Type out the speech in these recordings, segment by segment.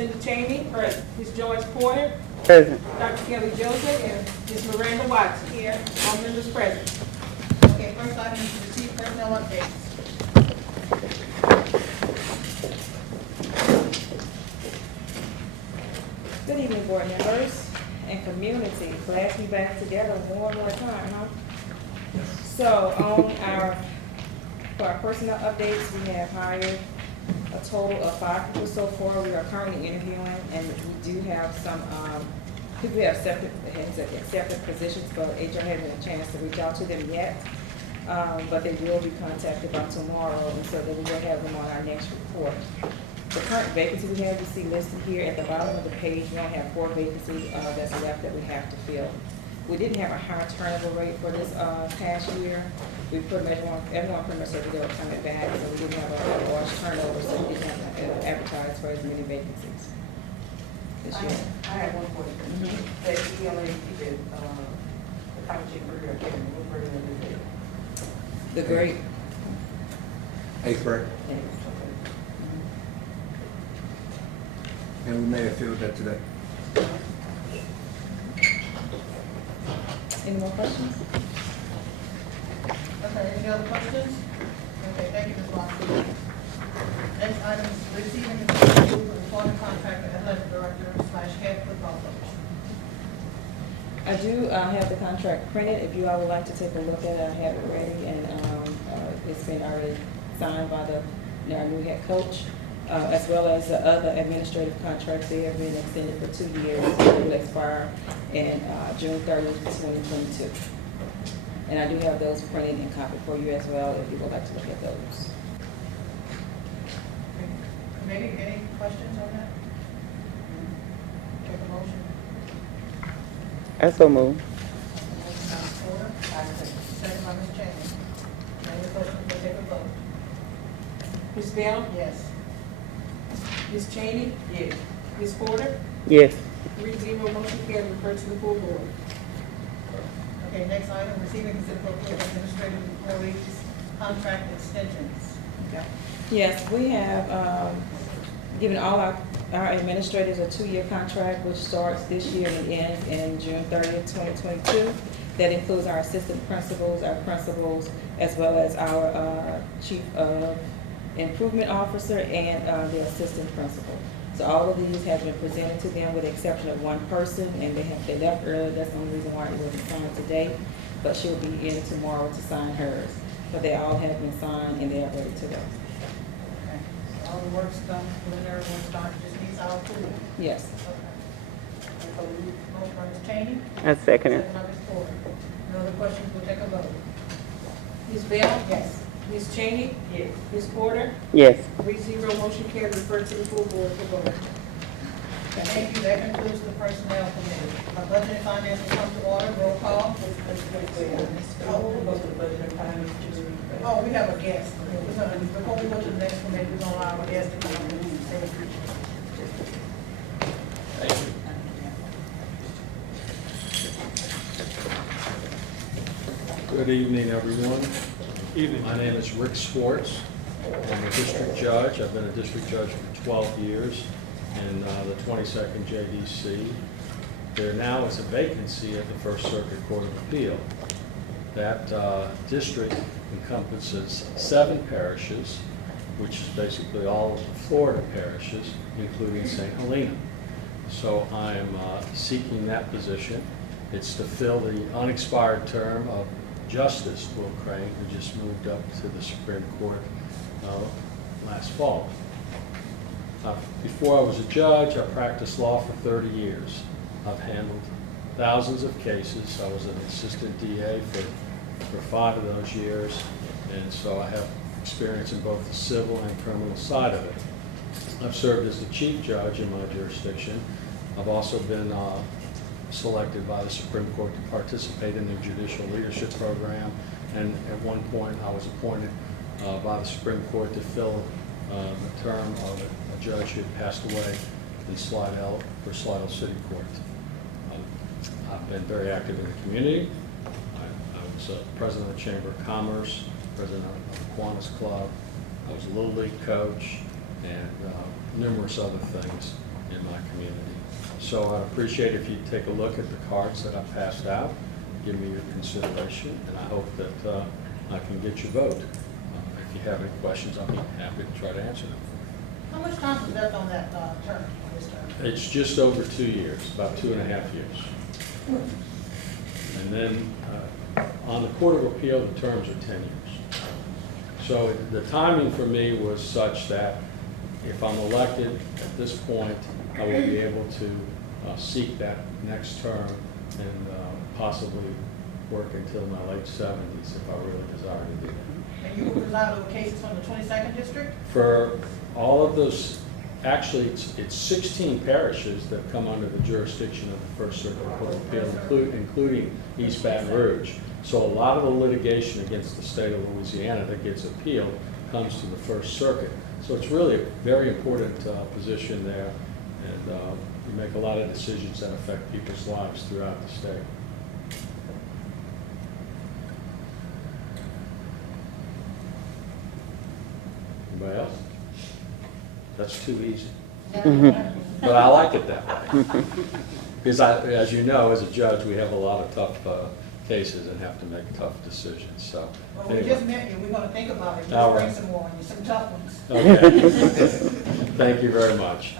Linda Cheney. Present. Ms. Joyce Porter. Present. Dr. Kelly Joseph. And Ms. Miranda Watson. Here. All members present. Okay, first item is to receive personnel updates. Good evening, board members and community. Glad to be back together one more time, huh? So for our personnel updates, we have hired a total of 5 people so far. We are currently interviewing, and we do have some people who have accepted positions, but HR hasn't had a chance to reach out to them yet. But they will be contacted by tomorrow, and so that we will have them on our next report. The current vacancy we have, you see listed here at the bottom of the page, we only have 4 vacancies that's left that we have to fill. We didn't have a high turnover rate for this past year. We pretty much everyone pretty much said they were coming back, so we didn't have a large turnover, so we didn't have to advertise for as many vacancies this year. I have one question. That ELA, the college career academy, what grade is it? The grade. 8th grade. And we may have filled that today. Any more questions? Okay, any other questions? Okay, thank you, Ms. Watson. Next item is receiving and approve employment contract for athletic director / head football coach. I do have the contract printed. If you all would like to take a look at it, I have it ready, and it's been already signed by our new head coach, as well as the other administrative contracts. They have been extended for 2 years. They will expire in June 30th, 2022. And I do have those printed and copied for you as well, if you would like to look at those. Committee, any questions on that? Take a motion. I so move. Motion by Ms. Porter, second by Ms. Cheney. Any questions, we'll take a vote. Ms. Bell. Yes. Ms. Cheney. Yes. Ms. Porter. Yes. 3-0, motion carried. Refer to the full board. Okay, next item, receiving consider for approval administrative employees contract extensions. Okay. Yes, we have given all our administrators a 2-year contract, which starts this year and ends in June 30th, 2022. That includes our assistant principals, our principals, as well as our chief of improvement officer and the assistant principal. So all of these have been presented to them with the exception of one person, and they left early. That's the only reason why it wasn't signed today, but she'll be in tomorrow to sign hers. But they all have been signed and they are ready to go. Okay. So all the work's done, preliminary work's done, just needs our approval. Yes. Okay. So motion by Ms. Cheney, I second it. second by Ms. Porter. No other questions, we'll take a vote. Ms. Bell. Yes. Ms. Cheney. Yes. Ms. Porter. Yes. 3-0, motion carried. Refer to the full board for vote. Thank you, that concludes the personnel committee. Our budget and finance will come to order, roll call. Go to the budget and finance to. Oh, we have a guest. We're gonna, before we go to the next committee, we're gonna allow our guest to come in. Good evening, everyone. Evening. My name is Rick Swartz. I'm a district judge. I've been a district judge for 12 years in the 22nd JDC. There now is a vacancy at the First Circuit Court of Appeal. That district encompasses 7 parishes, which is basically all of the Florida parishes, including St. Helena. So I'm seeking that position. It's to fill the unexpired term of Justice Will Crane, who just moved up to the Supreme Court last fall. Before I was a judge, I practiced law for 30 years. I've handled thousands of cases. I was an assistant DA for 5 of those years, and so I have experience in both the civil and criminal side of it. I've served as the chief judge in my jurisdiction. I've also been selected by the Supreme Court to participate in the Judicial Leadership Program, and at one point I was appointed by the Supreme Court to fill the term of a judge who had passed away in Slidell for Slidell City Court. I've been very active in the community. I was president of the Chamber of Commerce, president of the Kiwanis Club. I was a Little League coach, and numerous other things in my community. So I'd appreciate if you'd take a look at the cards that I passed out, give me your consideration, and I hope that I can get your vote. If you have any questions, I'll be happy to try to answer them. How much time is left on that term, on this term? It's just over 2 years, about 2.5 years. And then on the Court of Appeal, the terms are 10 years. So the timing for me was such that if I'm elected at this point, I will be able to seek that next term and possibly work until my late 70s if I really desire to do that. And you will preside over cases from the 22nd district? For all of those, actually, it's 16 parishes that come under the jurisdiction of the First Circuit Court of Appeal, including East Baton Rouge. So a lot of the litigation against the state of Louisiana that gets appealed comes to the First Circuit. So it's really a very important position there, and you make a lot of decisions that affect people's lives throughout the state. Anybody else? That's too easy. But I like it that way. Because as you know, as a judge, we have a lot of tough cases and have to make tough decisions, so. Well, we anyway. just met you, we're gonna think about it, All we'll bring right. some more, some tough ones. Okay. Thank you very much.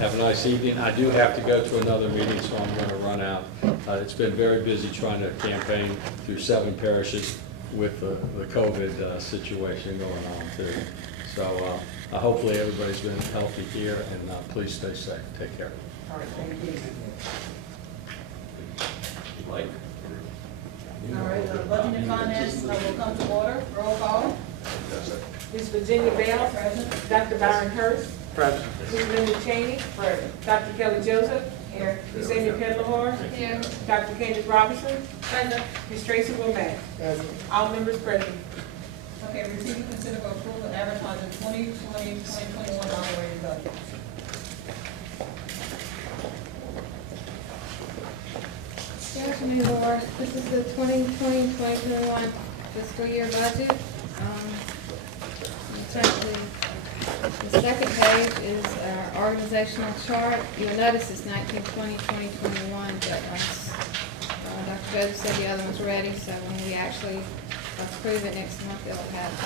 Have a nice evening. I do have to go to another meeting, so I'm going to run out. It's been very busy trying to campaign through 7 parishes with the COVID situation going on too. So hopefully everybody's been healthy here, and please stay safe. Take care. All right, thank you. Mike? All right, budget and finance will come to order, roll call. Ms. Virginia Bell. Present. Dr. Byron Hurst. Present. Ms. Linda Cheney. Present. Dr. Kelly Joseph. Here. Ms. Amy Pedlahore. Here. Dr. Candace Robinson. Present. Ms. Tracy Womack. All members present. Okay, receive and consider for approval and advertising 2020-2021 operating budget. Good afternoon, Board. This is the 2020-2021 fiscal year budget. The second page is our organizational chart. You'll notice it's 2021, but Dr. Joseph said the other one's ready, so when we actually approve it next month, it'll have the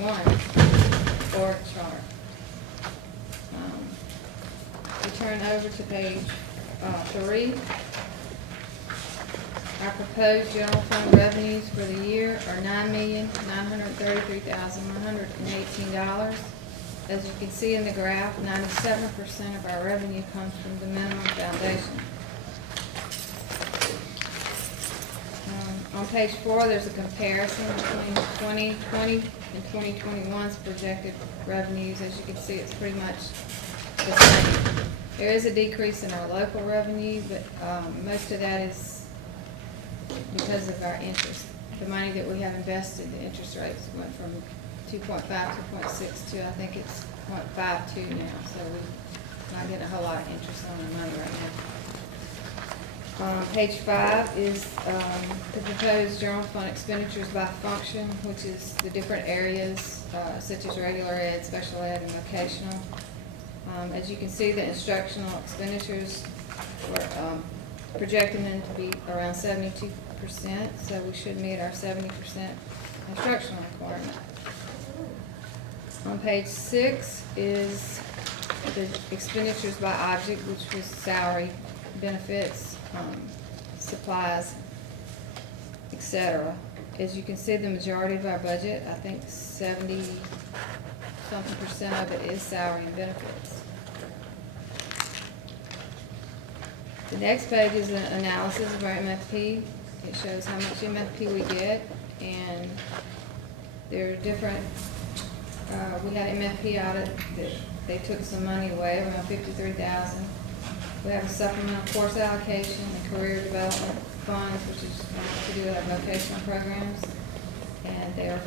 2020-2021 org chart. We turn over to page 3. Our proposed general fund revenues for the year are $9,933,118. As you can see in the graph, 97% of our revenue comes from the minimum foundation. On page 4, there's a comparison between 2020 and 2021's projected revenues. As you can see, it's pretty much the same. There is a decrease in our local revenue, but most of that is because of our interest. The money that we have invested, the interest rates went from 2.5, 2.6 to I think it's 0.52 now. So we're not getting a whole lot of interest on the money right now. Page 5 is the proposed general fund expenditures by function, which is the different areas such as regular ed, special ed, and vocational. As you can see, the instructional expenditures were projecting them to be around 72%, so we should meet our 70% instructional requirement. On page 6 is the expenditures by object, which was salary, benefits, supplies, etc. As you can see, the majority of our budget, I think 70-something% of it is salary and benefits. The next page is an analysis of our MFP. It shows how much MFP we get, and there are different, we had MFP audit that they took some money away, around $53,000. We have a supplemental course allocation and career development funds, which is to do with our vocational programs, and they're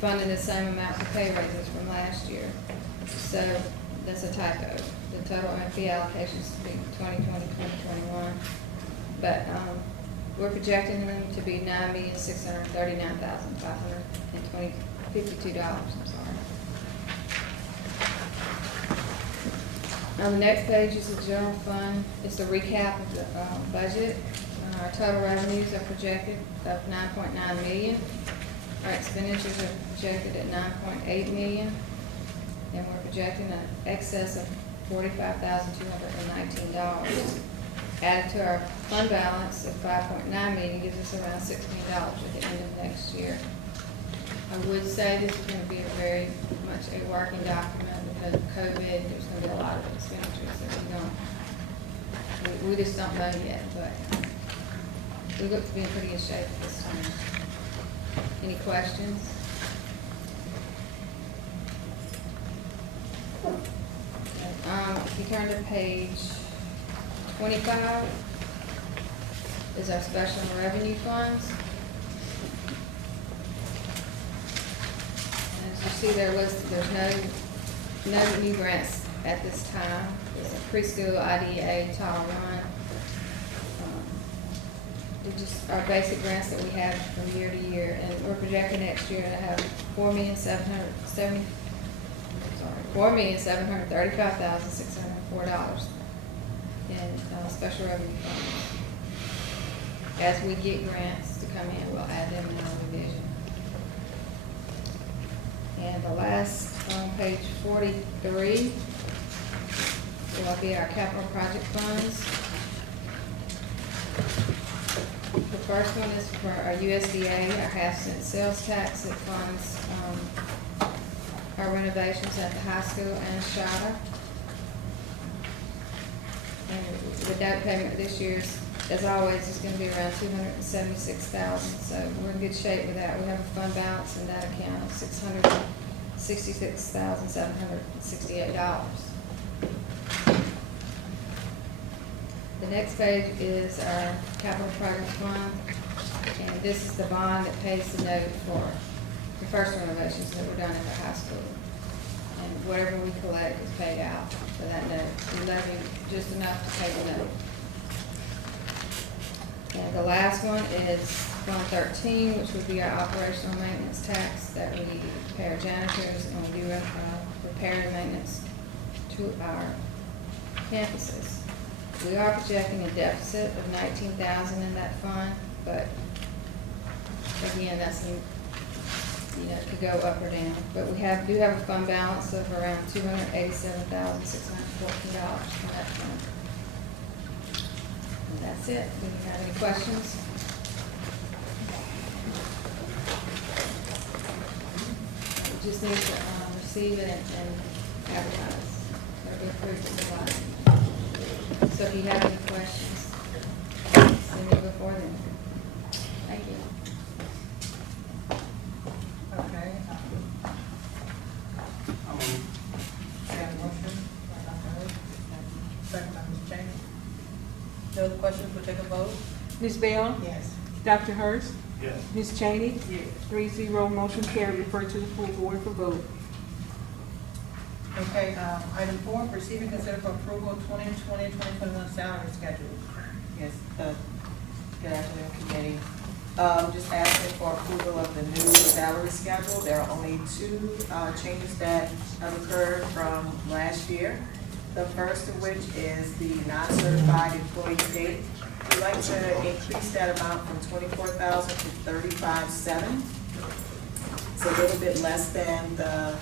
funding the same amount of pay raises from last year. So that's a typo. The total MFP allocations to be 2020-2021, but we're projecting them to be $9,639,552. I'm sorry. On the next page is the general fund. It's a recap of the budget. Our total revenues are projected of 9.9 million. Our expenditures are projected at 9.8 million. And we're projecting an excess of $45,219. Added to our fund balance of 5.9 million gives us around $6 million at the end of next year. I would say this is going to be a very much a working document because of COVID. There's going to be a lot of expenditures that we just don't know yet, but we look to be in pretty good shape at this time. Any questions? If you turn to page 25, is our special revenue funds. As you see, there's no new grants at this time. It's a preschool IDA Title I. They're just our basic grants that we have from year to year, and we're projecting next year to have $4,735,604 in special revenue funds. As we get grants to come in, we'll add them in our revision. And the last, on page 43, will be our capital project funds. The first one is for our USDA, our half-cent sales tax. It funds our renovations at the high school and Shada. And the note payment this year, as always, is going to be around $276,000. So we're in good shape with that. We have a fund balance in that account of $666,768. The next page is our capital program fund, and this is the bond that pays the note for the first renovations that were done at the high school. And whatever we collect is paid out for that note. We levy just enough to pay the note. And the last one is Fund 13, which would be our operational maintenance tax that we pay our janitors, and we do repair and maintenance to our campuses. We are projecting a deficit of $19,000 in that fund, but again, that's, it could go up or down. But we do have a fund balance of around $287,614 from that fund. And that's it. Do you have any questions? We just need to receive it and advertise. That'll be approved in July. So if you have any questions, send me before then. Thank you. Okay. Have a motion by Dr. Hurst, second by Ms. Cheney. No other questions, we'll take a vote. Ms. Bell? Yes. Dr. Hurst? Yes. Ms. Cheney? Yes. 3-0, motion carried, refer to the full board for vote. Okay, item 4, receive and consider for approval 2020-2021 salary schedule. Yes, good afternoon, committee. Just asking for approval of the new salary schedule. There are only 2 changes that have occurred from last year. The first of which is the non-certified employee pay. We'd like to increase that amount from $24,000 to $35,700. It's a little bit less than the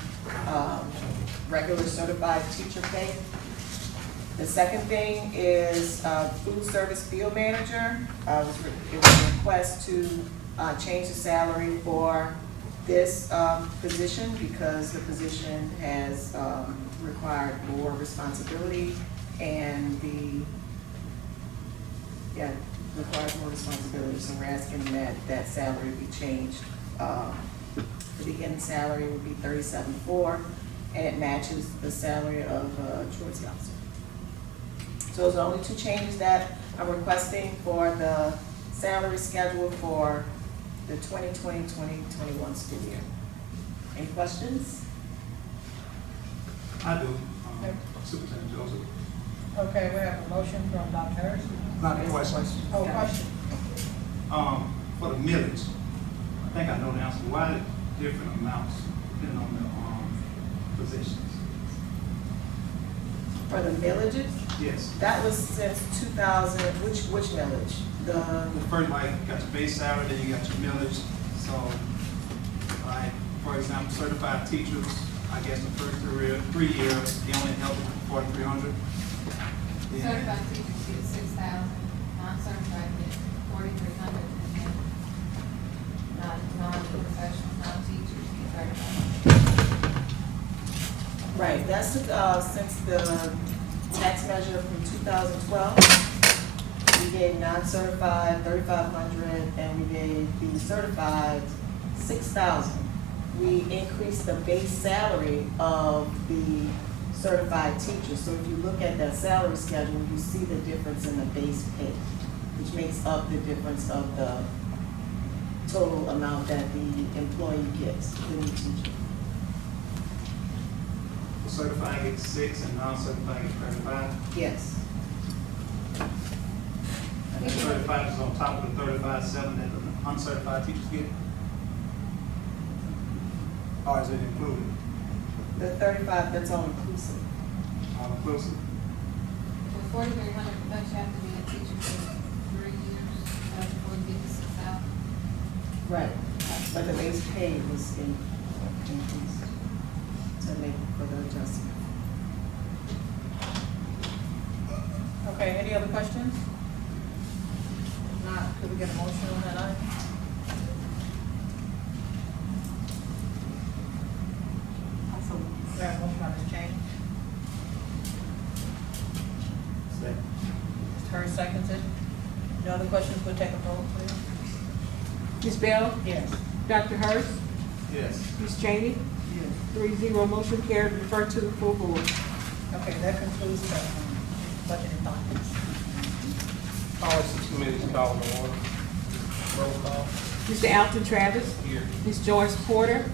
regular certified teacher pay. The second thing is food service field manager. It was a request to change the salary for this position because the position has required more responsibility and requires more responsibility. So we're asking that salary be changed. The beginning salary would be $37,400, and it matches the salary of truancy officer. So those are only 2 changes that I'm requesting for the salary schedule for the 2020-2021 school year. Any questions? I do, Superintendent Joseph. Okay, we have a motion from Dr. Hurst. Not a question. Oh, question. For the millage, I think I know the answer. Why different amounts depending on the positions? For the millages, Yes. that was since 2000, which millage? The, The first, like, you got your base salary, then you got your millage. So, like, for example, certified teachers, I guess the first 3 years, they only held it for 4,300. Certified teachers get 6,000, non-certified get 4,300, and then non-professional, non-teachers get 35. right, that's, since the tax measure from 2012, we gave non-certified 3,500, and we gave the certified 6,000. We increased the base salary of the certified teachers. So if you look at that salary schedule, you see the difference in the base pay, which makes up the difference of the total amount that the employee gets, the new teacher. The certified gets 6 and non-certified gets 35. Yes. And the certified is on top of the 35,700 that the uncertified teachers get? Or is it included, The 35, that's all inclusive. all inclusive? With 4,300, don't you have to be a teacher for 3 years, before you get to 6,000? Right. But the base pay was increased to make for the adjustment. Okay, any other questions? If not, could we get a motion on that item? We have a motion by Ms. Jane. Mr. Hurst seconds it. No other questions, we'll take a vote, please. Ms. Bell? Yes. Dr. Hurst? Yes. Ms. Cheney? Yes. 3-0, motion carried, refer to the full board. Okay, that concludes the budget and finance. Policy committee is called to order. Roll call. Mr. Alton Travis? Here. Ms. Joyce Porter?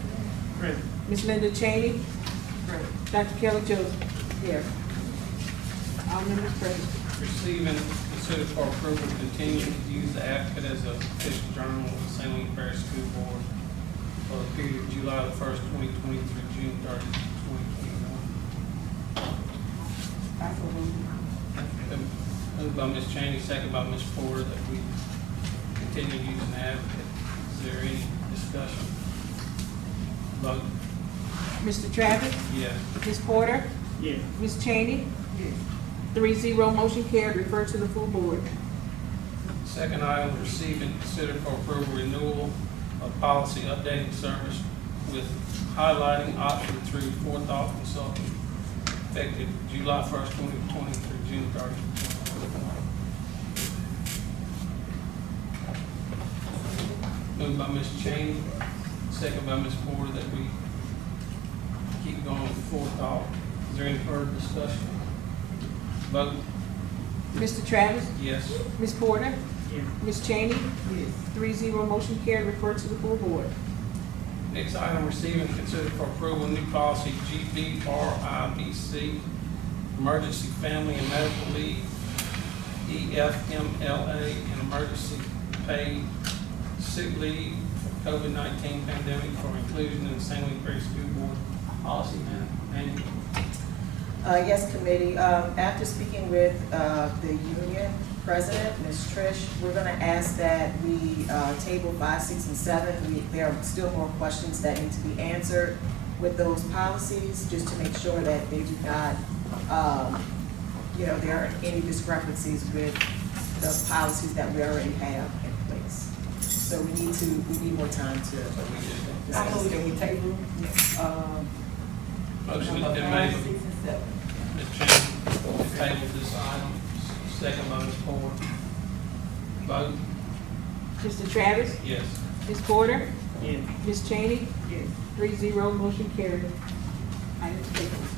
Present. Ms. Linda Cheney? Dr. Kelly Joseph? Here. All members present. Receive and consider for approval to continue to use the advocate as a official journal of the St. Louis Parish School Board for the period of July the 1st, 2020 through June 30th, 2021. Moved by Ms. Cheney, second by Ms. Porter, that we continue using the advocate. Is there any discussion? Vote. Mr. Travis? Yes. Ms. Porter? Yes. Ms. Cheney? 3-0, motion carried, refer to the full board. Second item, receive and consider for approval renewal of policy updating service with highlighting option through Forethought Consulting, effective July 1st, 2020 through June 30th, 2021. Moved by Ms. Cheney, second by Ms. Porter, that we keep going with Forethought. Is there any further discussion? Vote. Mr. Travis? Yes. Ms. Porter? Ms. Cheney? 3-0, motion carried, refer to the full board. Next item, receive and consider for approval new policy GBRIBC, emergency family and medical leave, EFMLA, and emergency paid sick leave for COVID-19 pandemic for inclusion in the St. Louis Parish School Board policy manual. Yes, committee, after speaking with the union president, Ms. Trish, we're gonna ask that we table 5, 6, and 7. There are still more questions that need to be answered with those policies, just to make sure that they do not, there aren't any discrepancies with the policies that we already have in place. So we need more time to So we just, discuss. I move that we table, motion has number been 5, made. 6, and 7. Ms. Cheney, to table this item, second by Ms. Porter. Vote. Mr. Travis? Yes. Ms. Porter? Yes. Ms. Cheney? 3-0, motion carried. Item tabled.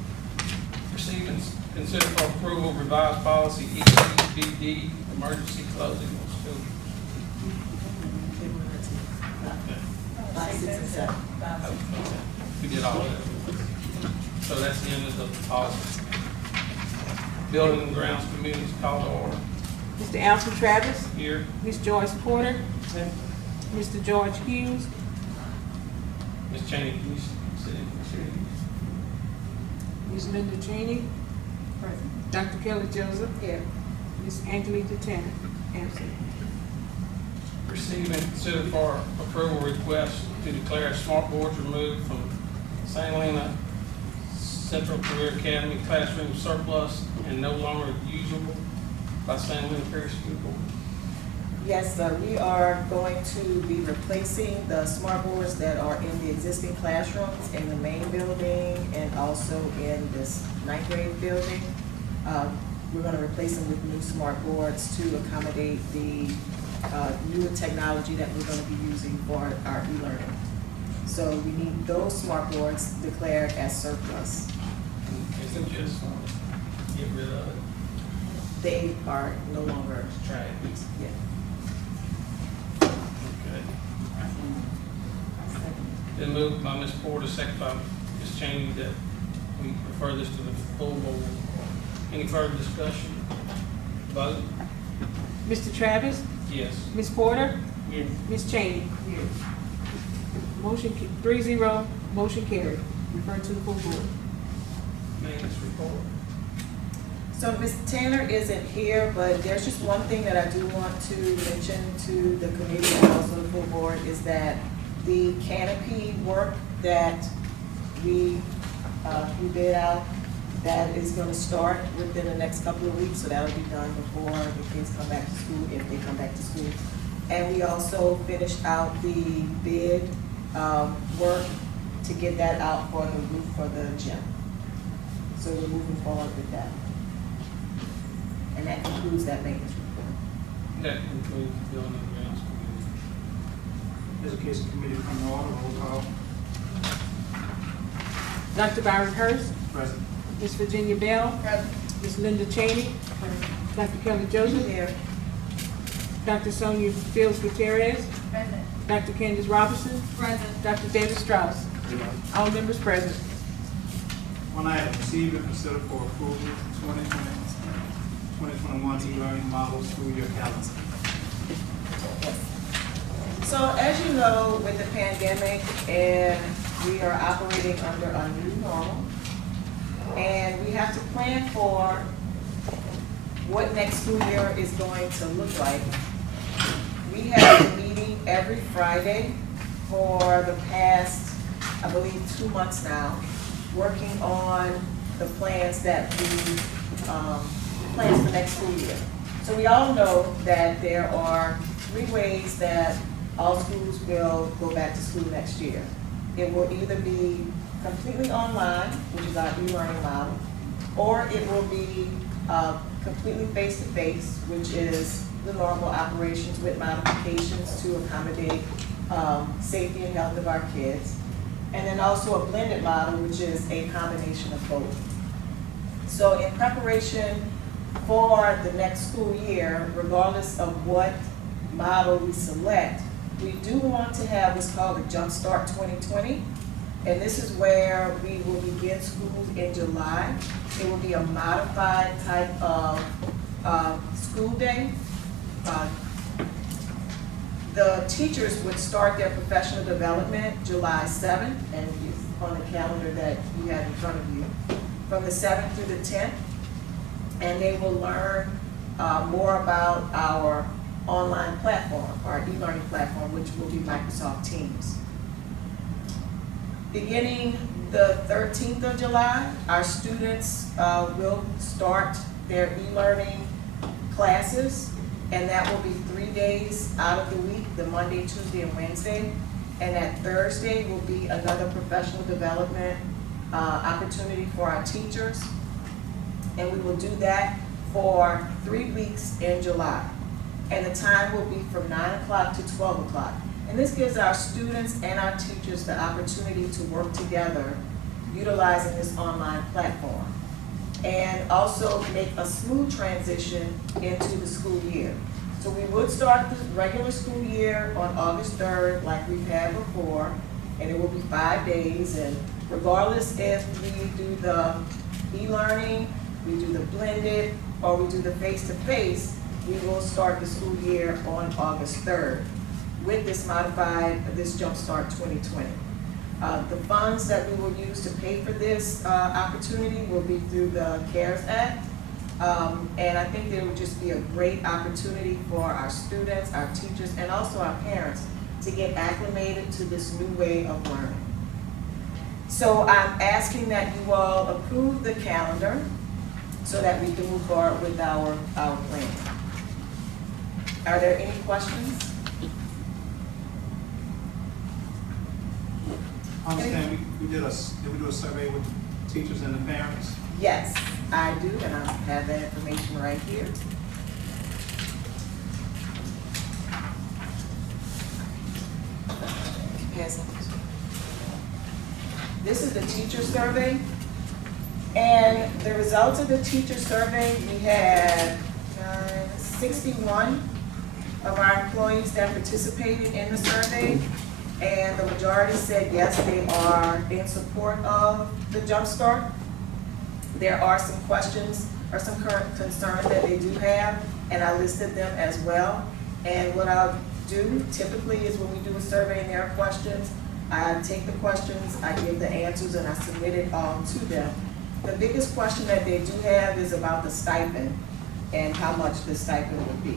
Receive and consider for approval revised policy ECBD, emergency closing of school. 5, 6, and 7. We did all of that. So that's the end of the policy. Building and grounds committees called to order. Mr. Alton Travis? Here. Ms. Joyce Porter? Mr. George Hughes? Ms. Cheney, can you sit in? Ms. Linda Cheney? Present. Dr. Kelly Joseph. Here. Ms. Angelina Tanner, absent. Receive and consider for approval request to declare smart boards removed from St. Helena Central Career Academy classroom surplus and no longer usable by St. Helena Parish School Board. Yes, sir, we are going to be replacing the smart boards that are in the existing classrooms in the main building and also in this ninth grade building. We're gonna replace them with new smart boards to accommodate the newer technology that we're gonna be using for our e-learning. So we need those smart boards declared as surplus. Is it just get rid of it? They are no longer, Trash. yeah. Okay. Been moved by Ms. Porter, second by Ms. Cheney, that we refer this to the full board. Any further discussion? Vote? Mr. Travis, Yes. Ms. Porter, Yes. Ms. Cheney. Motion, 3-0, motion carried. Refer to the full board. Maintenance report. So Ms. Tanner isn't here, but there's just one thing that I do want to mention to the committee and also the full board is that the canopy work that we bid out, that is gonna start within the next couple of weeks, so that'll be done before the kids come back to school, if they come back to school. And we also finished out the bid, work to get that out for the roof for the gym. So we're moving forward with that. And that concludes that maintenance report. That concludes the building and grounds committee. Education Committee from the order, roll call. Dr. Byron Hurst, Present. Ms. Virginia Bell, Present. Ms. Linda Cheney, Dr. Kelly Joseph, Here. Dr. Sonia Fields Gutierrez, Dr. Candace Robinson, Dr. David Strauss. All members present. One item, receive and consider for approval 2021 e-learning model school year calendar. So as you know, with the pandemic, and we are operating under a new normal, and we have to plan for what next school year is going to look like. We have been meeting every Friday for the past, I believe, 2 months now, working on the plans that we, plans for next school year. So we all know that there are 3 ways that all schools will go back to school next year. It will either be completely online, which is our e-learning model, or it will be completely face-to-face, which is the normal operations with modifications to accommodate safety and health of our kids. And then also a blended model, which is a combination of both. So in preparation for the next school year, regardless of what model we select, we do want to have what's called a Jumpstart 2020. And this is where we will begin schools in July. It will be a modified type of school day. The teachers would start their professional development July 7th, and it's on the calendar that you have in front of you, from the 7th through the 10th. And they will learn more about our online platform, our e-learning platform, which will be Microsoft Teams. Beginning the 13th of July, our students will start their e-learning classes, and that will be 3 days out of the week, the Monday, Tuesday, and Wednesday. And that Thursday will be another professional development opportunity for our teachers. And we will do that for 3 weeks in July. And the time will be from 9 o'clock to 12 o'clock. And this gives our students and our teachers the opportunity to work together utilizing this online platform, and also make a smooth transition into the school year. So we would start the regular school year on August 3rd like we've had before, and it will be 5 days. And regardless if we do the e-learning, we do the blended, or we do the face-to-face, we will start the school year on August 3rd with this modified, this Jumpstart 2020. The funds that we will use to pay for this opportunity will be through the CARES Act, And I think there would just be a great opportunity for our students, our teachers, and also our parents to get acclimated to this new way of learning. So I'm asking that you all approve the calendar so that we can move forward with our plan. Are there any questions? I understand we did we do a survey with teachers and the parents? Yes, I do, and I have that information right here. This is the teacher survey, and the results of the teacher survey, we had 61 of our employees that participated in the survey, and the majority said yes, they are in support of the Jump Start. There are some questions or some current concerns that they do have, and I listed them as well. And what I'll do typically is when we do a survey and there are questions, I take the questions, I give the answers, and I submit it to them. The biggest question that they do have is about the stipend and how much the stipend would be.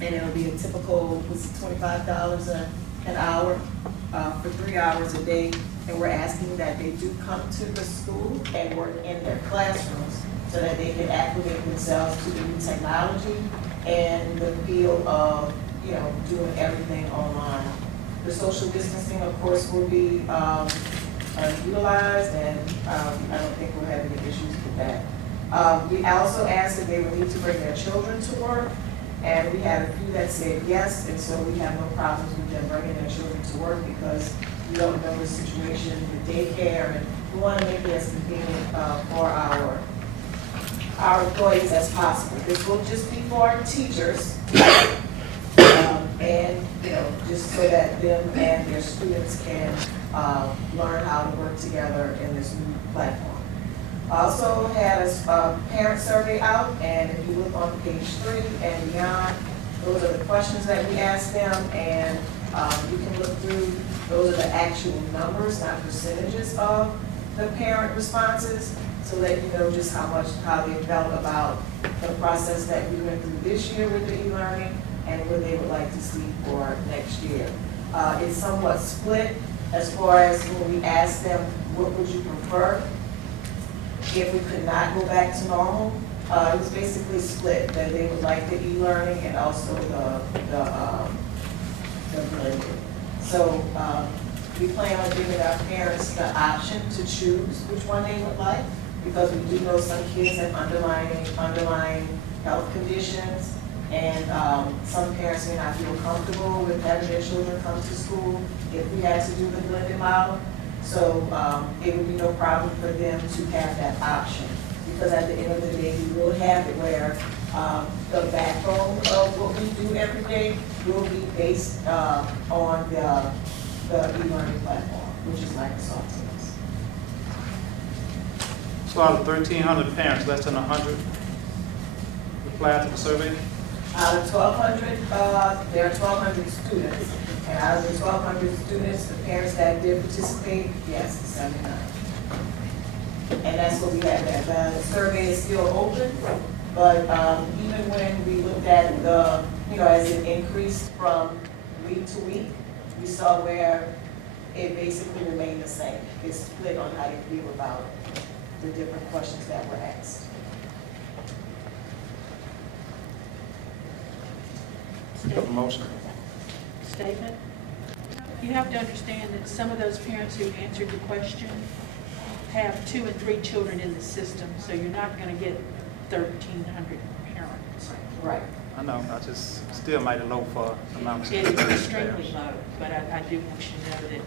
And it'll be a typical, $25 an hour for 3 hours a day. And we're asking that they do come to the school and work in their classrooms so that they can acclimate themselves to the new technology and the field of, doing everything online. The social distancing, of course, will be utilized, and I don't think we'll have any issues with that. We also asked if they would need to bring their children to work, and we had a few that said yes, and so we have no problems with them bringing their children to work because we don't know the situation with daycare, and we want to make it as convenient for our employees as possible. This will just be for our teachers, and just so that them and their students can learn how to work together in this new platform. Also had a parent survey out, and if you look on page 3 and beyond, those are the questions that we asked them, and you can look through. Those are the actual numbers, not percentages of the parent responses, to let you know just how they felt about the process that we went through this year with the e-learning and what they would like to see for next year. It's somewhat split as far as when we asked them, what would you prefer if we could not go back to normal? It was basically split, that they would like the e-learning and also the blended. So we plan on giving our parents the option to choose which one they would like, because we do know some kids have underlying health conditions, and some parents may not feel comfortable with having their children come to school if we had to do the blended model. So it would be no problem for them to have that option, because at the end of the day, we will have it where the backbone of what we do every day will be based on the e-learning platform, which is Microsoft Teams. So out of 1,300 parents, less than 100 replied to the survey? Out of 1,200, there are 1,200 students. And out of the 1,200 students, the parents that did participate, yes, 79. And that's what we have there. The survey is still open, but even when we looked at the, as it increased from week to week, we saw where it basically remained the same. It's split on how they feel about the different questions that were asked. Motion. Statement. You have to understand that some of those parents who answered the question have 2 and 3 children in the system, so you're not going to get 1,300 parents. Right. I know, I just still mighty low for the amount of It is extremely low, but I do want you to know that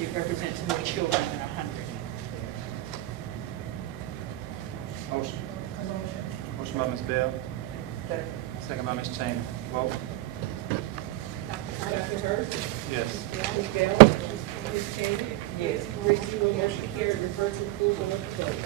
it represents more children than 100. Motion. Motion by Ms. Bell, second by Ms. Cheney. Vote. Dr. Hurst? Yes. Ms. Bell? Ms. Cheney? Yes. 3-0, motion carried, refer to approval of the vote.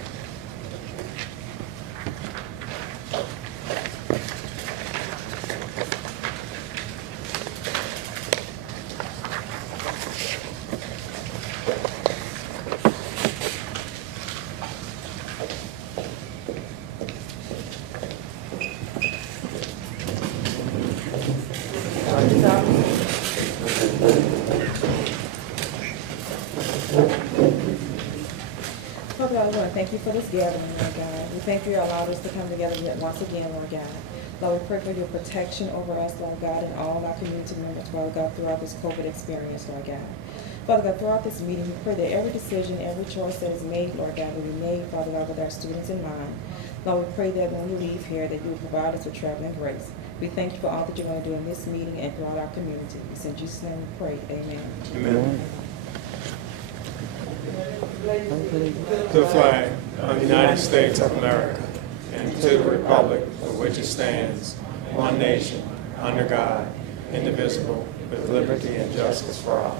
thank you for this gathering, Lord God. We thank you for allowing us to come together yet once again, Lord God. Lord, we pray for your protection over us, Lord God, and all our community members, Lord God, throughout this COVID experience, Lord God. Father God, throughout this meeting, we pray that every decision, every choice that is made, Lord God, will be made, Father God, with our students in mind. Lord, we pray that when we leave here, that you will provide us with traveling grace. We thank you for all that you're going to do in this meeting and throughout our community. It's in Jesus' name we pray. Amen. Amen. To the flag of the United States of America and to the republic for which it stands, one nation, under God, indivisible, with liberty and justice for all.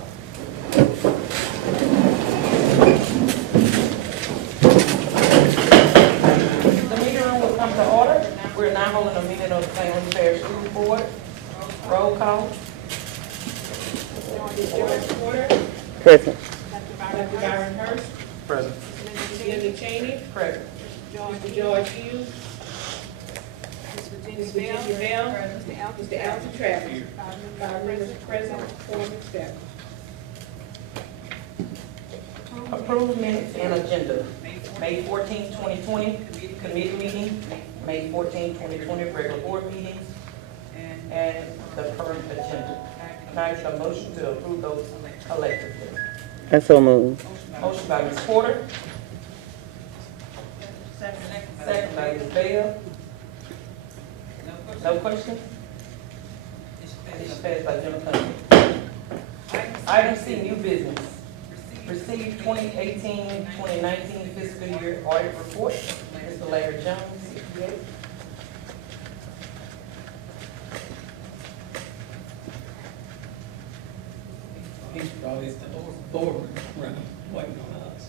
The meeting room will come to order. We're now holding a meeting of the St. Louis Parish School Board. Roll call. Present. Dr. Byron Hurst. Present. Mrs. Linda Cheney. Present. Mr. George Hughes. Ms. Virginia Bell. Mr. Alton Travis. 5 members present, 4 absent. Approved minutes and agenda. May 14, 2020, committee meeting. May 14, 2020, regular board meetings. And the current agenda. Can I get a motion to approve those collectively? I so move. Motion by Ms. Porter. Second by Ms. Bell. No question? It's passed by general consent. Item C, new business. Receive 2018-2019 fiscal year audit report. Mr. Larry Jones, CPA. He's probably the board running, waiting on us.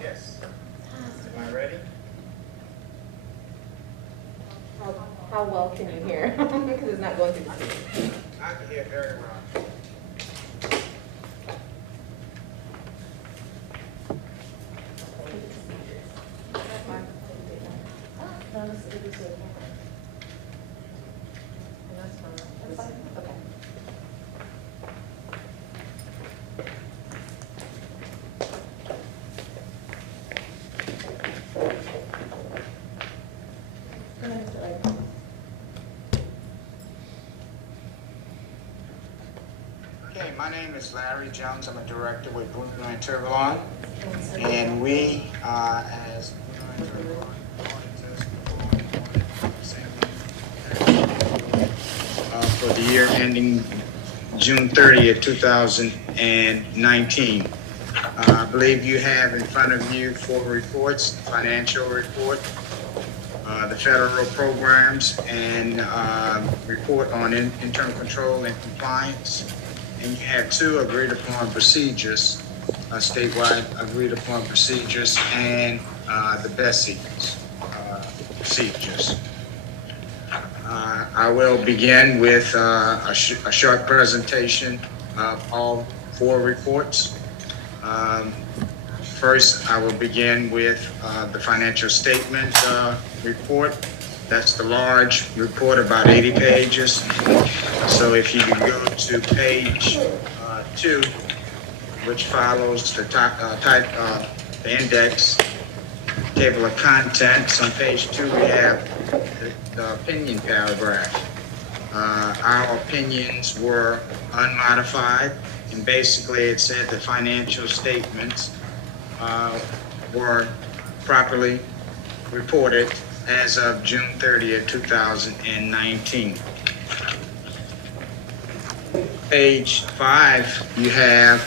Yes. Am I ready? How well can you hear? Because it's not going through the speaker. I can hear very well. Okay. Okay, my name is Larry Jones. I'm a director with Bruno and Turvalon. And we, as Bruno and Turvalon, for the year ending June 30th, 2019. I believe you have in front of you 4 reports: the financial report, the federal programs, and report on internal control and compliance. And you have 2 agreed upon procedures, statewide agreed upon procedures, and the BESI procedures. I will begin with a short presentation of all 4 reports. First, I will begin with the financial statement report. That's the large report, about 80 pages. So if you can go to page 2, which follows the the index table of contents. On page 2, we have the opinion paragraph. Our opinions were unmodified, and basically it said the financial statements were properly reported as of June 30th, 2019. Page 5, you have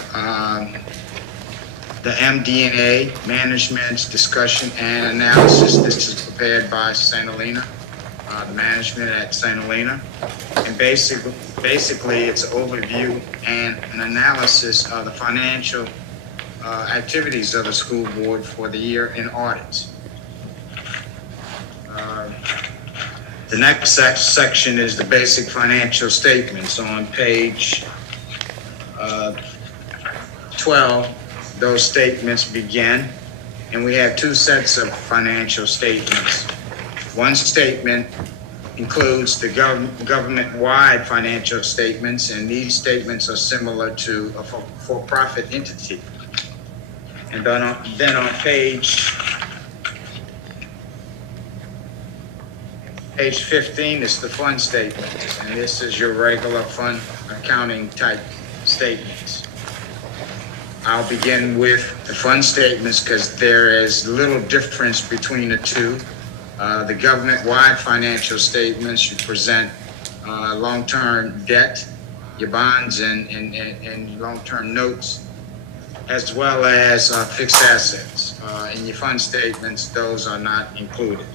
the MD&A, Management's Discussion and Analysis. This is prepared by St. Helena, the management at St. Helena. And basically, it's an overview and an analysis of the financial activities of the school board for the year in audits. The next section is the basic financial statements on page 12. Those statements begin, and we have two sets of financial statements. One statement includes the government-wide financial statements, and these statements are similar to a for-profit entity. And then on page 15 is the fund statement, and this is your regular fund accounting type statements. I'll begin with the fund statements because there is little difference between the two. The government-wide financial statements, you present long-term debt, your bonds and long-term notes, as well as fixed assets. In your fund statements, those are not included.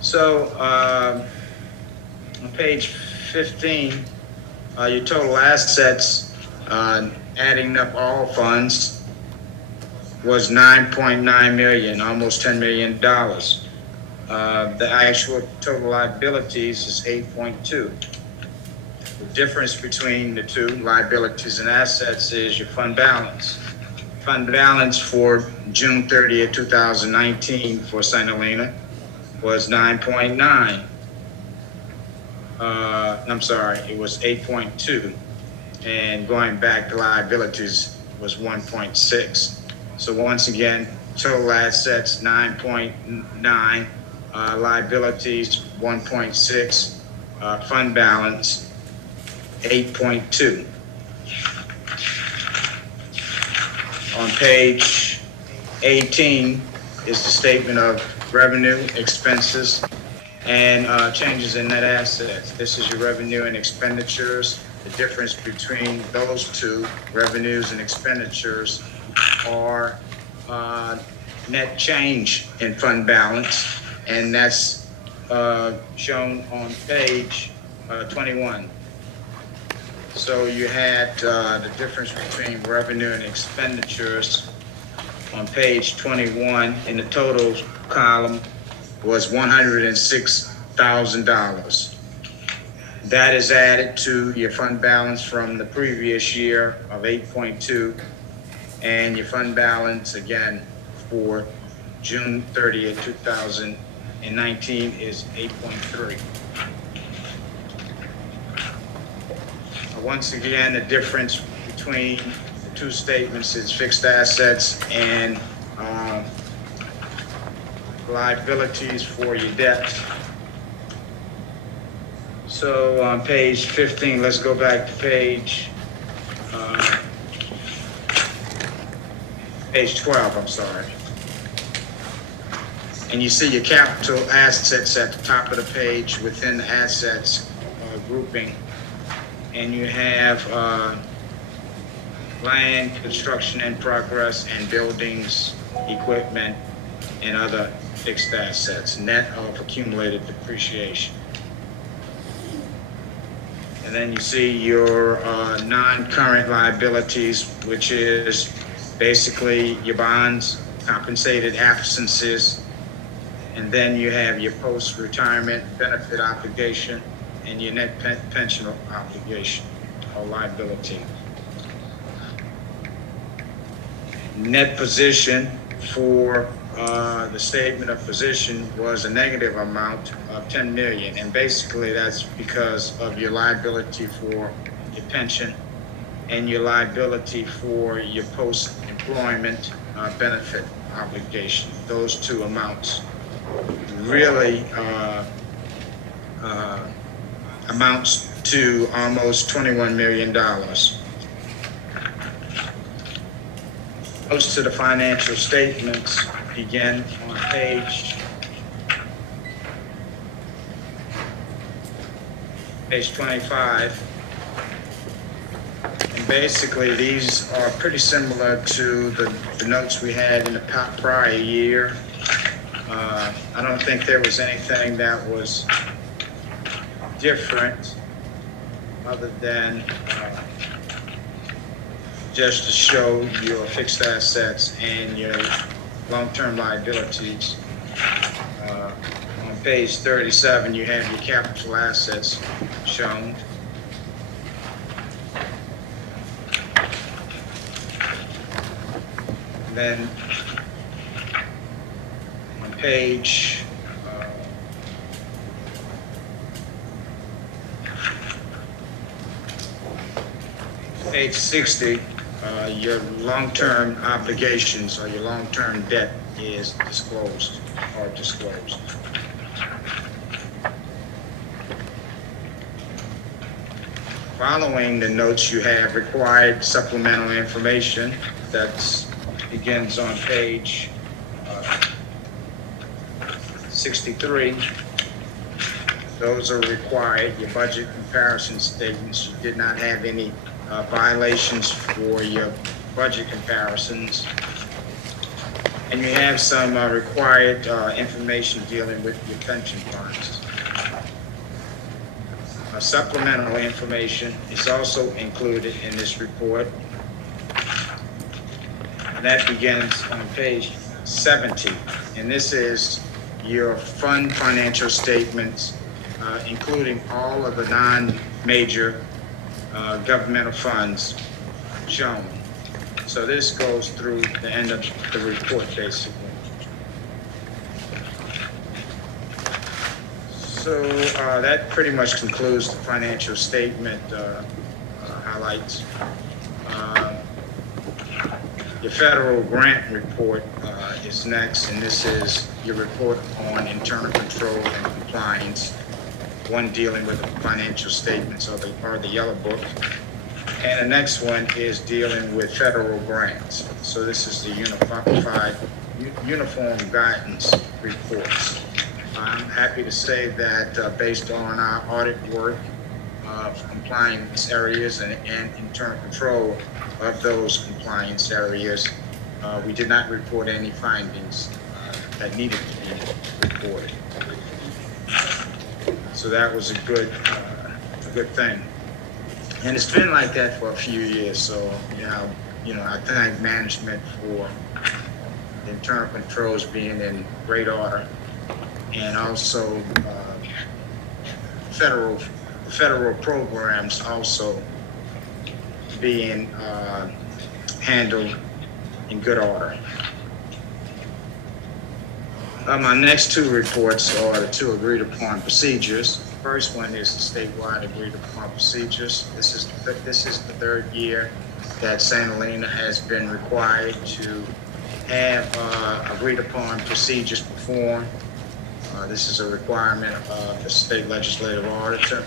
So on page 15, your total assets, adding up all funds, was $9.9 million, almost $10 million. The actual total liabilities is 8.2. The difference between the two, liabilities and assets, is your fund balance. Fund balance for June 30th, 2019 for St. Helena was 9.9. I'm sorry, it was 8.2. And going back to liabilities was 1.6. So once again, total assets 9.9, liabilities 1.6, fund balance 8.2. On page 18 is the statement of revenue, expenses, and changes in net assets. This is your revenue and expenditures. The difference between those two, revenues and expenditures, are net change in fund balance, and that's shown on page 21. So you had the difference between revenue and expenditures on page 21 in the total column was $106,000. That is added to your fund balance from the previous year of 8.2, and your fund balance again for June 30th, 2019 is 8.3. Once again, the difference between the two statements is fixed assets and liabilities for your debt. So on page 15, let's go back to page 12, I'm sorry. And you see your capital assets at the top of the page within the assets grouping. And you have land, construction in progress, and buildings, equipment, and other fixed assets, net of accumulated depreciation. And then you see your non-current liabilities, which is basically your bonds, compensated absences, and then you have your post-retirement benefit obligation and your net pension obligation or liability. Net position for the statement of position was a negative amount of 10 million, and basically that's because of your liability for your pension and your liability for your post-employment benefit obligation. Those two amounts really amounts to almost $21 million. Most of the financial statements begin on page 25. And basically these are pretty similar to the notes we had in the prior year. I don't think there was anything that was different other than just to show your fixed assets and your long-term liabilities. On page 37, you have your capital assets shown. Then on page page 60, your long-term obligations or your long-term debt is disclosed or disclosed. Following the notes, you have required supplemental information that begins on page 63. Those are required. Your budget comparison statements, you did not have any violations for your budget comparisons. And you have some required information dealing with your pension funds. Supplemental information is also included in this report. And that begins on page 70. And this is your fund financial statements, including all of the non-major governmental funds shown. So this goes through the end of the report, basically. So that pretty much concludes the financial statement highlights. Your federal grant report is next, and this is your report on internal control and compliance, one dealing with the financial statements or the yellow book. And the next one is dealing with federal grants. So this is the uniform guidance reports. I'm happy to say that based on our audit work of compliance areas and internal control of those compliance areas, we did not report any findings that needed to be reported. So that was a good thing. And it's been like that for a few years. So, I thank management for the internal controls being in great order, and also federal programs also being handled in good order. My next two reports are the two agreed upon procedures. The first one is the statewide agreed upon procedures. This is the third year that St. Helena has been required to have agreed upon procedures performed. This is a requirement of the state legislative auditor.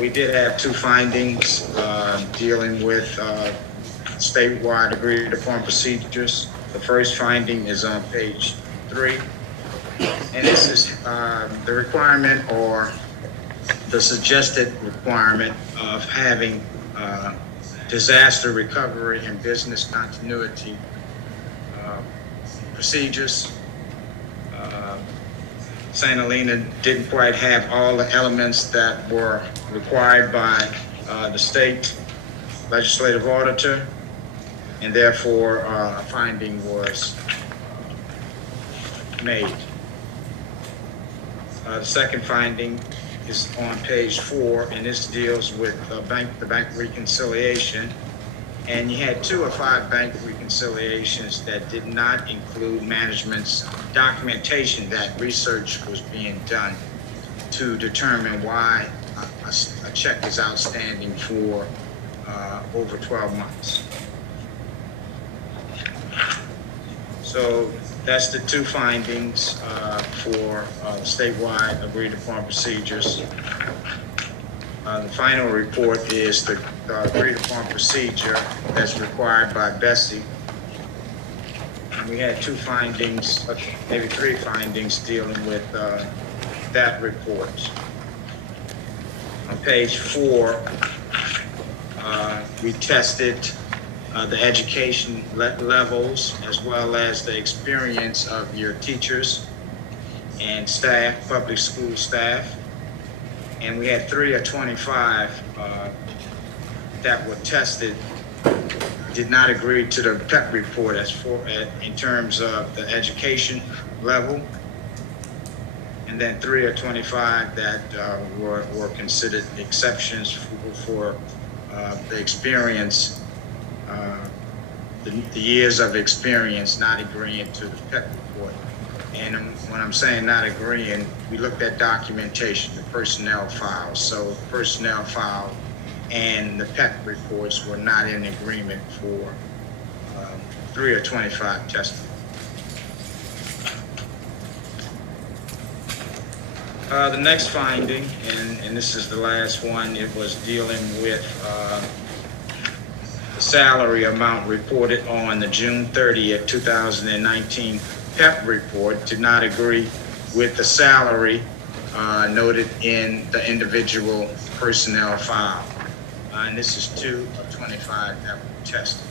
We did have two findings dealing with statewide agreed upon procedures. The first finding is on page 3, and this is the requirement or the suggested requirement of having disaster recovery and business continuity procedures. St. Helena didn't quite have all the elements that were required by the state legislative auditor, and therefore a finding was made. The second finding is on page 4, and this deals with the bank reconciliation. And you had 2 or 5 bank reconciliations that did not include management's documentation that research was being done to determine why a check is outstanding for over 12 months. So that's the 2 findings for statewide agreed upon procedures. The final report is the agreed upon procedure that's required by Bessie. And we had 2 findings, maybe 3 findings dealing with that report. On page 4, we tested the education levels, as well as the experience of your teachers and staff, public school staff. And we had 3 of 25 that were tested, did not agree to the PEP report in terms of the education level. And then 3 of 25 that were considered exceptions for the experience, the years of experience not agreeing to the PEP report. And when I'm saying not agreeing, we looked at documentation, the personnel files. So the personnel file and the PEP reports were not in agreement for 3 of 25 testing. The next finding, and this is the last one, it was dealing with the salary amount reported on the June 30th, 2019 PEP report. Did not agree with the salary noted in the individual personnel file. And this is 2 of 25 that were tested.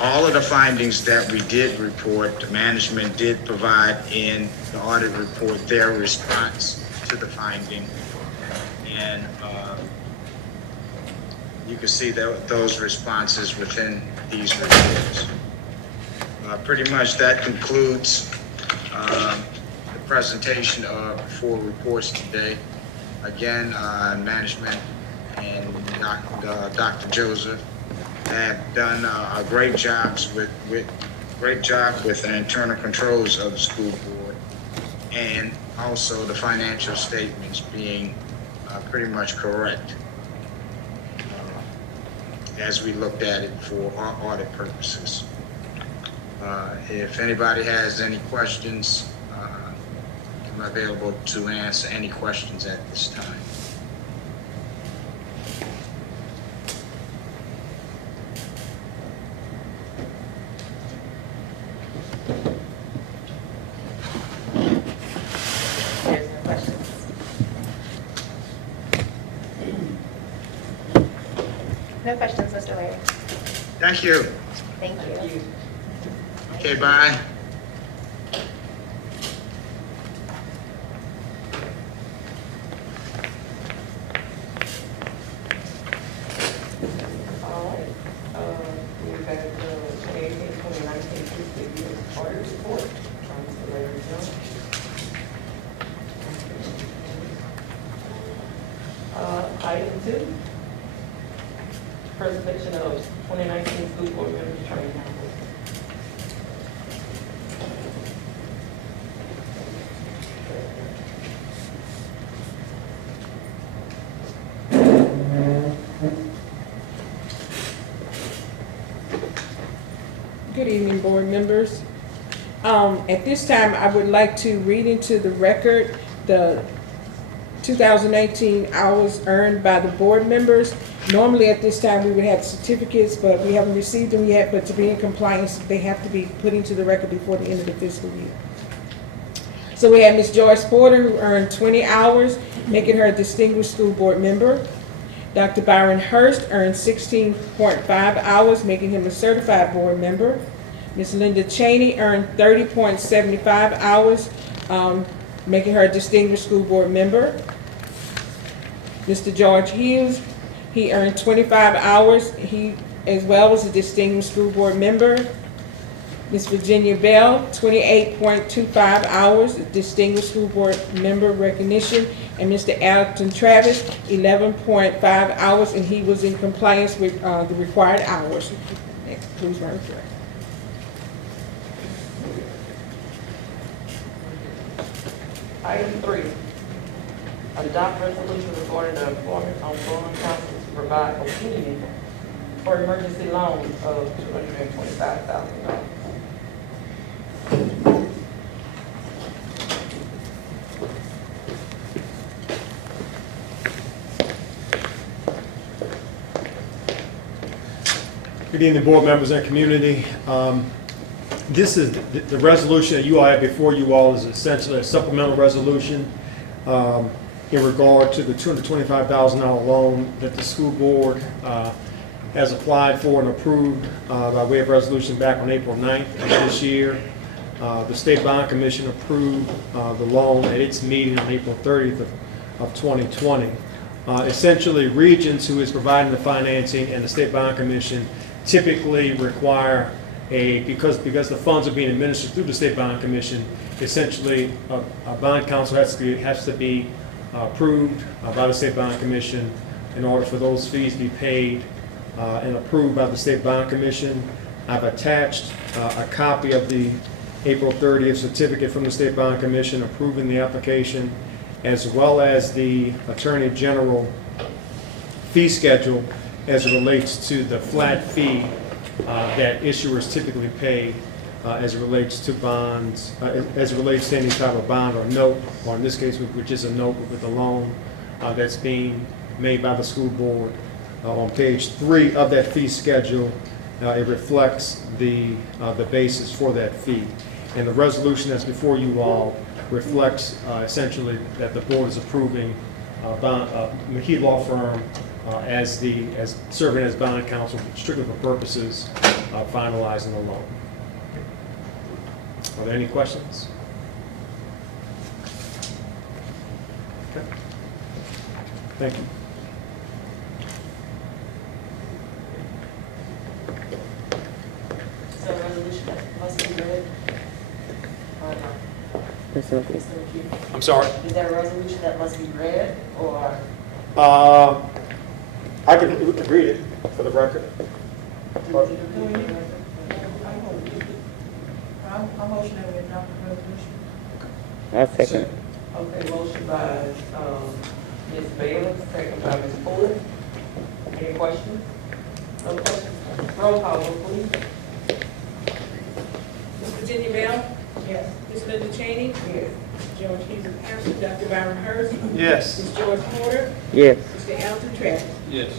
All of the findings that we did report, the management did provide in the audit report their response to the finding. And you can see those responses within these reports. Pretty much that concludes the presentation of 4 reports today. Again, management and Dr. Joseph have done a great job with the internal controls of the school board, and also the financial statements being pretty much correct as we looked at it for our audit purposes. If anybody has any questions, I'm available to answer any questions at this time. There's no questions. No questions, Mr. Larry. Thank you. Thank you. Okay, bye. All right, we've got the 2018-2019 fiscal year audit report from Mr. Larry Jones. Item 2, presentation of 2019 school board members training handbook. Good evening, board members. At this time, I would like to read into the record the 2019 hours earned by the board members. Normally at this time, we would have certificates, but we haven't received them yet, but to be in compliance, they have to be put into the record before the end of the fiscal year. So we have Ms. Joyce Porter, who earned 20 hours, making her a distinguished school board member. Dr. Byron Hurst earned 16.5 hours, making him a certified board member. Ms. Linda Cheney earned 30.75 hours, making her a distinguished school board member. Mr. George Hughes, he earned 25 hours, he as well was a distinguished school board member. Ms. Virginia Bell, 28.25 hours, distinguished school board member recognition. And Mr. Alton Travis, 11.5 hours, and he was in compliance with the required hours. Next, please run through. Item 3, adopt resolution regarding the appointment of bond counsel to provide opinion for emergency loans of $225,000. Good evening, board members and community. This is the resolution that you all have before you all is essentially a supplemental resolution in regard to the $225,000 loan that the school board has applied for and approved by way of resolution back on April 9th of this year. The State Bond Commission approved the loan at its meeting on April 30th of 2020. Essentially, Regions, who is providing the financing, and the State Bond Commission typically require because the funds are being administered through the State Bond Commission, essentially a bond council has to be approved by the State Bond Commission in order for those fees to be paid and approved by the State Bond Commission. I've attached a copy of the April 30th certificate from the State Bond Commission approving the application, as well as the Attorney General fee schedule as it relates to the flat fee that issuers typically pay as it relates to bonds, as it relates to any type of bond or note, or in this case, which is a note with a loan that's being made by the school board. On page 3 of that fee schedule, it reflects the basis for that fee. And the resolution that's before you all reflects essentially that the board is approving McKee Law Firm as serving as bond counsel strictly for purposes of finalizing the loan. Are there any questions? Okay. Thank you. Is there a resolution that must be read? Or not? It's okay. Mr. McHugh? I'm sorry? Is there a resolution that must be read, or? We can read it for the record. I'm motion that we adopt the resolution. I second. Okay, motion by Ms. Bailey, second by Ms. Porter. Any questions? No questions? Roll call, vote, please. Ms. Virginia Bell? Yes. Ms. Linda Cheney? Yes. George Hughes is absent. Dr. Byron Hurst? Yes. Ms. George Porter? Yes. Mr. Alton Travis? Yes.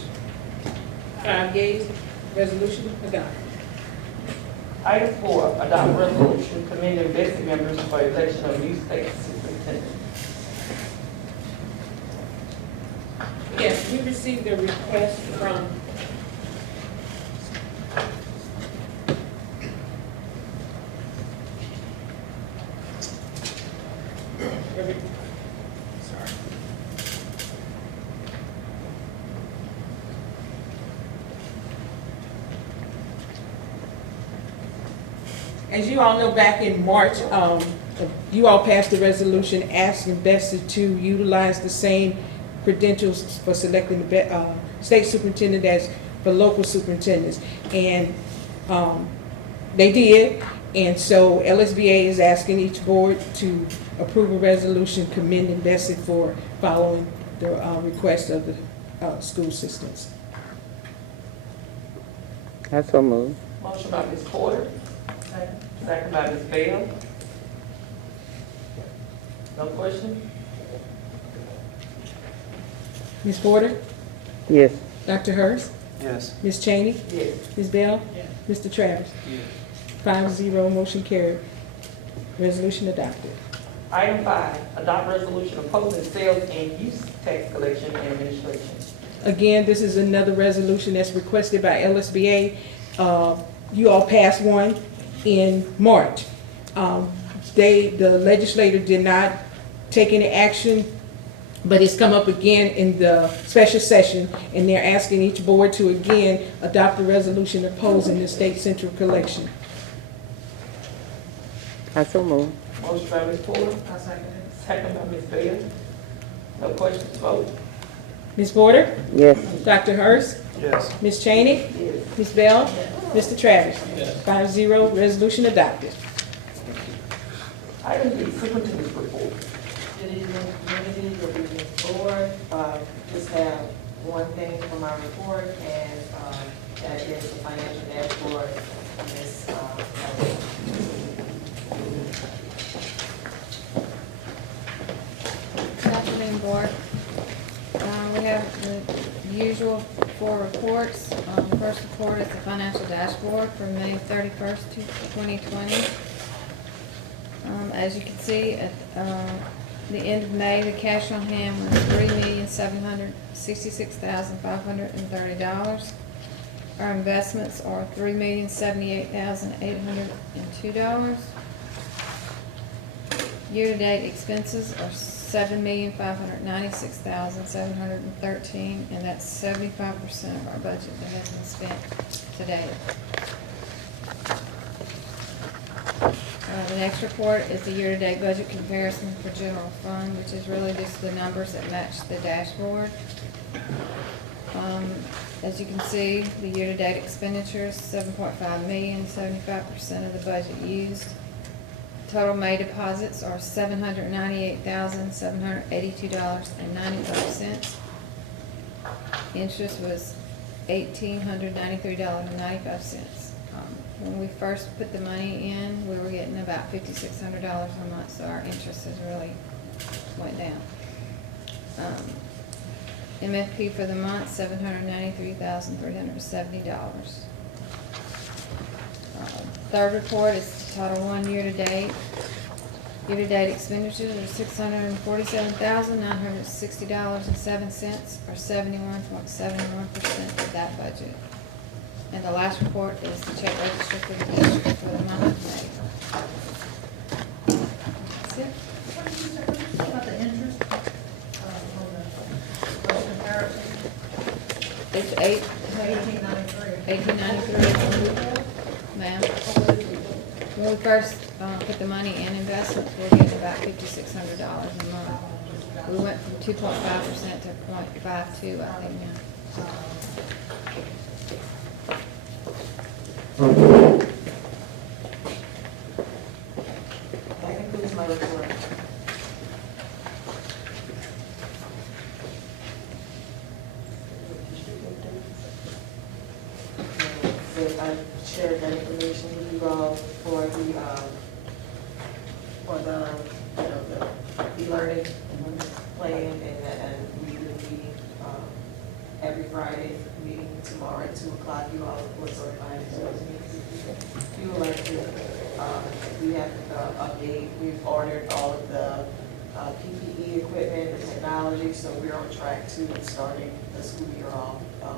5 yeas, resolution adopted. Item 4, adopt resolution commending basic members for election of new state superintendent. Yes, we received a request from as you all know, back in March, you all passed a resolution asking Bessie to utilize the same credentials for selecting the state superintendent as for local superintendents. And they did. And so LSBA is asking each board to approve a resolution commending Bessie for following the request of the school systems. I so move. Motion by Ms. Porter. Second by Ms. Bell. No question? Ms. Porter? Yes. Dr. Hurst? Yes. Ms. Cheney? Yes. Ms. Bell? Mr. Travis? Yes. 5-0, motion carried. Resolution adopted. Item 5, adopt resolution opposing sales and use tax collection and administration. Again, this is another resolution that's requested by LSBA. You all passed one in March. The legislator did not take any action, but it's come up again in the special session, and they're asking each board to again adopt a resolution opposing the state central collection. I so move. Motion by Ms. Porter. I second it. Second by Ms. Bell. No questions, vote. Ms. Porter? Yes. Dr. Hurst? Yes. Ms. Cheney? Yes. Ms. Bell? Mr. Travis? Yes. 5-0, resolution adopted. Item B, superintendent's report. Good evening, community, good evening, board. Just have one thing from our report, and that is the financial dashboard. Ms. Helena. Good afternoon, board. We have the usual 4 reports. First report is the financial dashboard for May 31st, 2020. As you can see, at the end of May, the cash on hand was $3,766,530. Our investments are $3,078,802. Year-to-date expenses are $7,596,713, and that's 75% of our budget that has been spent to date. The next report is the year-to-date budget comparison for general fund, which is really just the numbers that match the dashboard. As you can see, the year-to-date expenditures, $7.5 million, 75% of the budget used. Total May deposits are $798,782.95. Interest was $1,893.95. When we first put the money in, we were getting about $5,600 a month, so our interest has really went down. MFP for the month, $793,370. Third report is Title I year-to-date. Year-to-date expenditures are $647,960.07, or 71.71% of that budget. And the last report is the check register for the district for the month of May. That's it. About the interest, on the comparison, It's $1893, ma'am. When we first put the money in investments, we were getting about $5,600 a month. We went from 2.5% to 0.52, I think now. That concludes my report. So I shared that information with you all for the e-learning plan, and we will be every Friday, meeting tomorrow at 2 o'clock. You all will certify it. If you would like to, we have update, we've ordered all of the PPE equipment, the technology, so we're on track to starting the school year off in a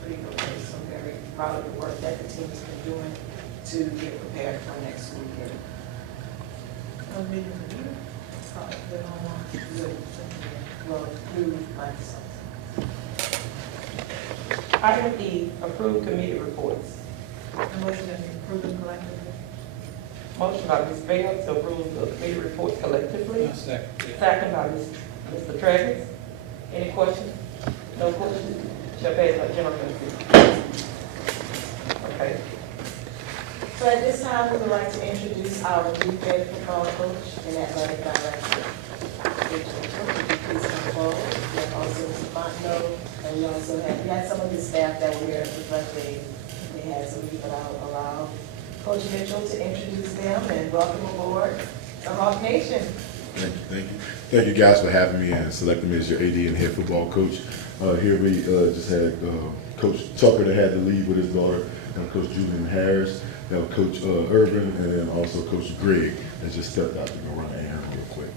pretty good place. So I'm very proud of the work that the team's been doing to get prepared for next school year. Well, through Microsoft. Item E, approved committee reports. Motion to approve them collectively. Motion by Ms. Bell to approve the committee reports collectively. Second by Mr. Travis. Any questions? No questions? Shall pass by general consent. Okay. So at this time, we would like to introduce our new head football coach and athletic director. Please come forward. We have also Mr. Fontenot, and we also had some of his staff that were here reflecting. They had some people that I'll allow Coach Mitchell to introduce them and welcome aboard the Hawk Nation. Thank you. Thank you guys for having me and selecting me as your AD and head football coach. Here we just had Coach Tucker that had to leave with his daughter, and Coach Julian Harris, and Coach Urban, and then also Coach Greg that just stepped out to go run an errand real quick.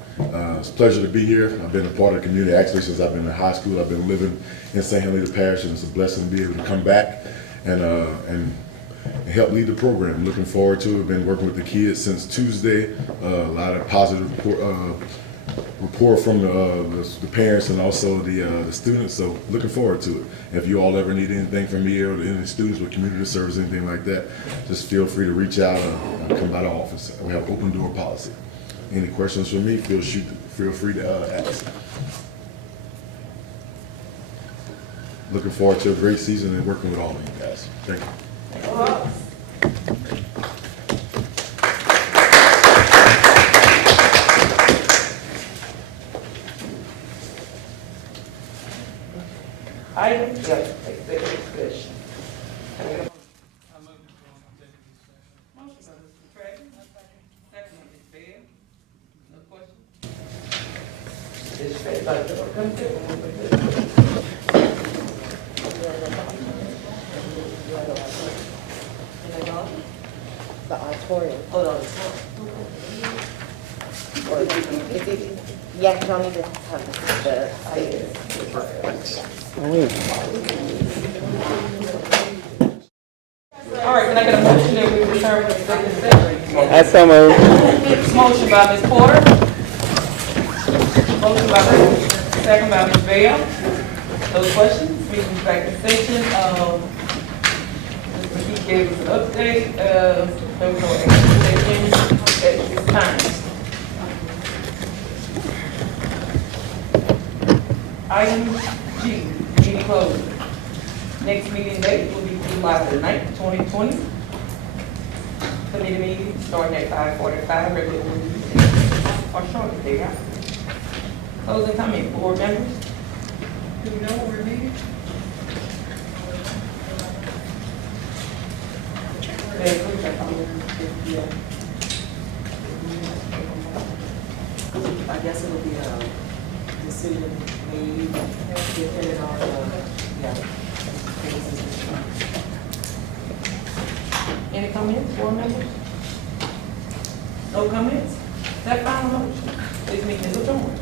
It's a pleasure to be here. I've been a part of the community actually since I've been in high school. I've been living in St. Helena Parish, and it's a blessing to be able to come back and help lead the program. I'm looking forward to it. I've been working with the kids since Tuesday. A lot of positive rapport from the parents and also the students, so looking forward to it. If you all ever need anything from me or any students with community service, anything like that, just feel free to reach out and come by the office. We have open door policy. Any questions for me, feel free to ask. Looking forward to a great season and working with all of you guys. Thank you. Item F, executive session. I move to go into executive session. Motion by Mr. Travis, second by Ms. Bell. No questions? This is by general consent. The auditorium. Hold on. Yeah, y'all need to have the Oh, yeah. I so move. Motion by Ms. Porter. Motion by second by Ms. Bell. Those questions, meeting back in session. Mr. McKee gave us an update. There was no action at this time. Item G, meeting closed. Next meeting date will be July the 9th, 2020. Committee meeting starting at 5:45, regular board meeting, or shortly there. Closing comment, board members? Do we know what we're meeting? I guess it'll be a decision made depending on cases. Any comments, board members? No comments? That final motion, this meeting is adjourned.